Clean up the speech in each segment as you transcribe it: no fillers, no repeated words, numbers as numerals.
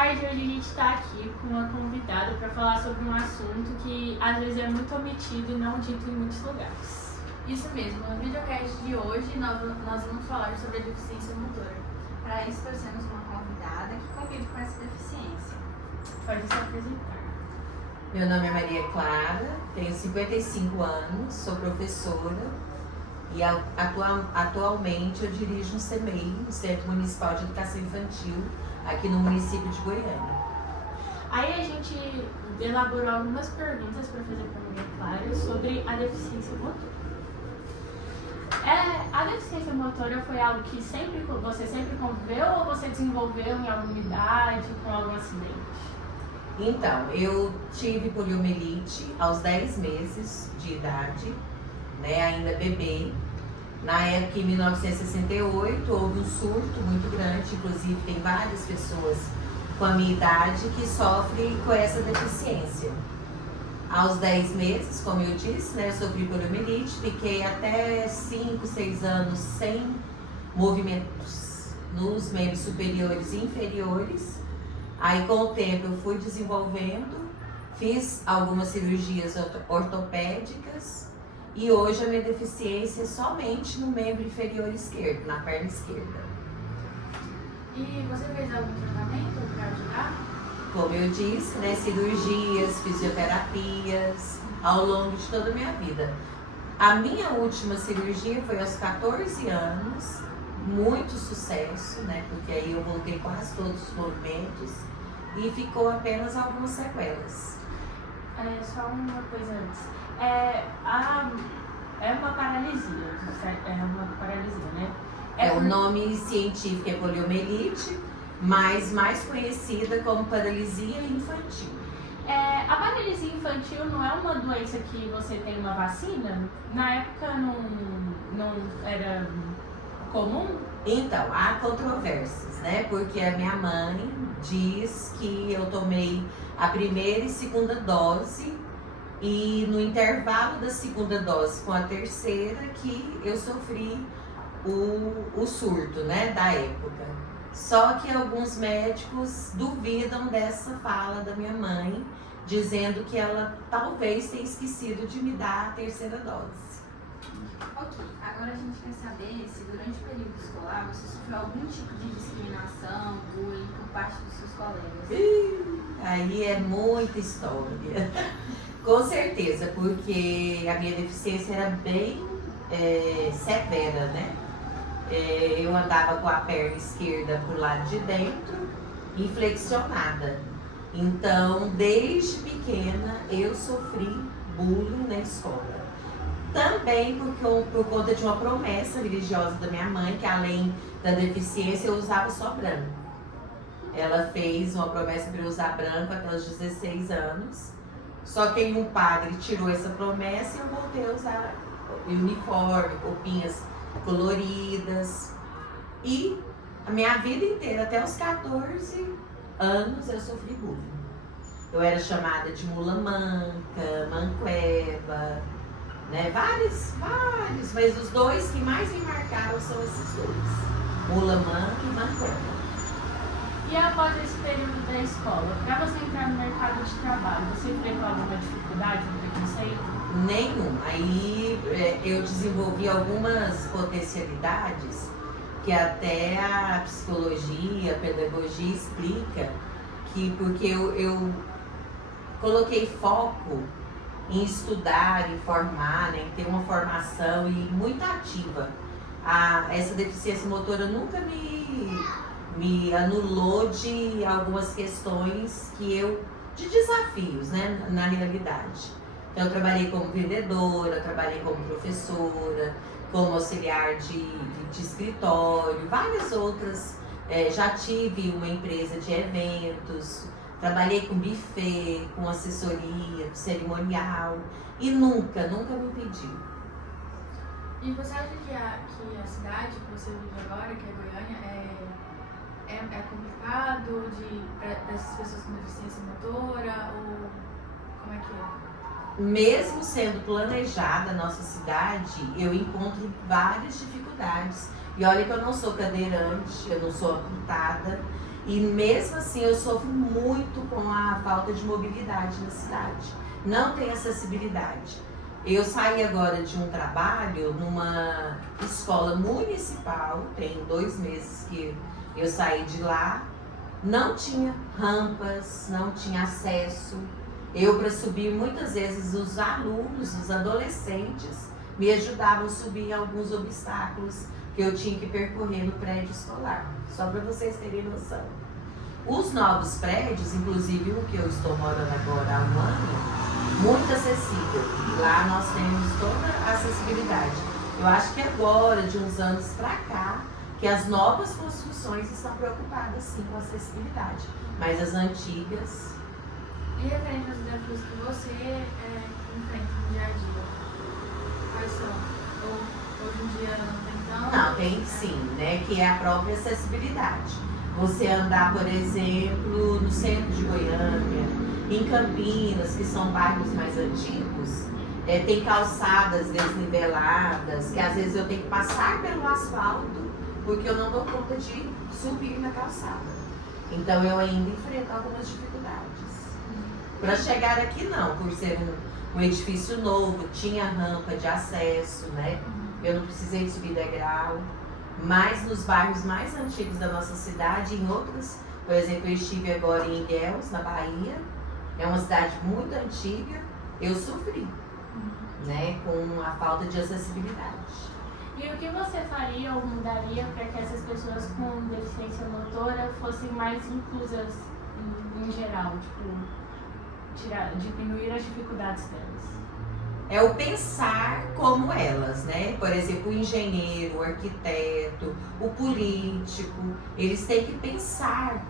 tarde, hoje a gente está aqui com uma convidada para falar sobre um assunto que às vezes é muito omitido e não dito em muitos lugares. Isso mesmo, no videocast de hoje nós vamos falar sobre a deficiência motora. Para isso trouxemos uma convidada que convive com essa deficiência. Pode se apresentar. Meu nome é Maria Clara, tenho 55 anos, sou professora e atualmente eu dirijo um CMEI, um Centro Municipal de Educação Infantil, aqui no município de Goiânia. Aí a gente elaborou algumas perguntas para fazer para a Maria Clara sobre a deficiência motora. A deficiência motora foi algo que você sempre conviveu ou você desenvolveu em alguma idade, com algum acidente? Então, eu tive poliomielite aos 10 meses de idade, né, ainda bebê. Na época, em 1968, houve um surto muito grande, inclusive tem várias pessoas com a minha idade que sofrem com essa deficiência. Aos 10 meses, como eu disse, né, eu sofri poliomielite, fiquei até 5, 6 anos sem movimentos nos membros superiores e inferiores. Aí, com o tempo, eu fui desenvolvendo, fiz algumas cirurgias ortopédicas e hoje a minha deficiência é somente no membro inferior esquerdo, na perna esquerda. E você fez algum tratamento para ajudar? Como eu disse, né, cirurgias, fisioterapias, ao longo de toda a minha vida. A minha última cirurgia foi aos 14 anos, muito sucesso, né, porque aí eu voltei quase todos os movimentos e ficou apenas algumas sequelas. Só uma coisa antes. É uma paralisia, né? O nome científico é poliomielite, mas mais conhecida como paralisia infantil. A paralisia infantil não é uma doença que você tem uma vacina? Na época não era comum? Então, há controvérsias, né? Porque a minha mãe diz que eu tomei a primeira e segunda dose e no intervalo da segunda dose com a terceira que eu sofri o surto, né, da época. Só que alguns médicos duvidam dessa fala da minha mãe, dizendo que ela talvez tenha esquecido de me dar a terceira dose. Ok, agora a gente quer saber se durante o período escolar você sofreu algum tipo de discriminação, bullying por parte dos seus colegas. Aí é muita história. Com certeza, porque a minha deficiência era bem severa, né? Eu andava com a perna esquerda pro lado de dentro e flexionada. Então, desde pequena, eu sofri bullying na escola. Também por conta de uma promessa religiosa da minha mãe, que além da deficiência eu usava só branco. Ela fez uma promessa para eu usar branco até os 16 anos. Só que aí um padre tirou essa promessa e eu voltei a usar uniforme, roupinhas coloridas. E a minha vida inteira, até os 14 anos, eu sofri bullying. Eu era chamada de mula manca, manqueba, né? Vários, mas os dois que mais me marcaram são esses dois: mula manca e manqueba. E após esse período da escola, para você entrar no mercado de trabalho, você enfrentou alguma dificuldade, um preconceito? Nenhum. Aí eu desenvolvi algumas potencialidades que até a psicologia, a pedagogia explica que porque eu coloquei foco em estudar, em formar, né, em ter uma formação e muito ativa. Essa deficiência motora nunca me anulou de algumas questões de desafios, né, na realidade. Então, eu trabalhei como vendedora, trabalhei como professora, como auxiliar de escritório, várias outras. Já tive uma empresa de eventos, trabalhei com buffet, com assessoria, cerimonial e nunca me impediu. E você acha que a cidade que você vive agora, que é Goiânia, é complicado para essas pessoas com deficiência motora ou como é que é? Mesmo sendo planejada a nossa cidade, eu encontro várias dificuldades. E olha que eu não sou cadeirante, eu não sou amputada. E mesmo assim eu sofro muito com a falta de mobilidade na cidade. Não tem acessibilidade. Eu saí agora de um trabalho numa escola municipal, tem 2 meses que eu saí de lá, não tinha rampas, não tinha acesso. Eu, para subir, muitas vezes os alunos, os adolescentes, me ajudavam a subir alguns obstáculos que eu tinha que percorrer no prédio escolar, só para vocês terem noção. Os novos prédios, inclusive o que eu estou morando agora há 1 ano, muito acessível. Lá nós temos toda a acessibilidade. Eu acho que agora, de uns anos para cá, que as novas construções estão preocupadas sim com a acessibilidade, mas as antigas... E referente aos desafios que você enfrenta no dia a dia, quais são? Ou hoje em dia não tem tanto? Não, tem sim, né? Que é a própria acessibilidade. Você andar, por exemplo, no centro de Goiânia, em Campinas, que são bairros mais antigos, tem calçadas desniveladas, que às vezes eu tenho que passar pelo asfalto, porque eu não dou conta de subir na calçada. Então eu ainda enfrento algumas dificuldades. Para chegar aqui não, por ser um edifício novo, tinha rampa de acesso, né? Eu não precisei de subir degrau. Mas nos bairros mais antigos da nossa cidade, em outros, por exemplo, eu estive agora em Ilhéus, na Bahia, é uma cidade muito antiga, eu sofri, né, com a falta de acessibilidade. E o que você faria ou mudaria para que essas pessoas com deficiência motora fossem mais inclusas em geral, tipo, diminuir as dificuldades delas? É o pensar como elas, né? Por exemplo, o engenheiro, o arquiteto, o político, eles têm que pensar,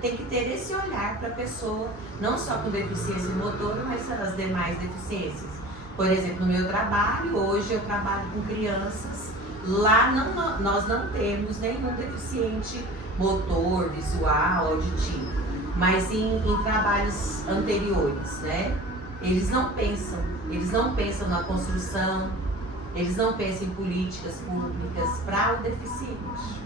têm que ter esse olhar para a pessoa, não só com deficiência motora, mas as demais deficiências. Por exemplo, no meu trabalho, hoje eu trabalho com crianças, lá nós não temos nenhum deficiente motor, visual, auditivo, mas em trabalhos anteriores, né? Eles não pensam na construção, eles não pensam em políticas públicas para o deficiente.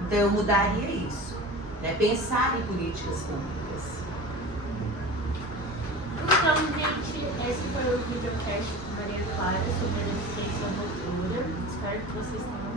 Então eu mudaria isso, né? Pensar em políticas públicas. Então, gente, esse foi o videocast com Maria Clara sobre a deficiência motora. Espero que vocês tenham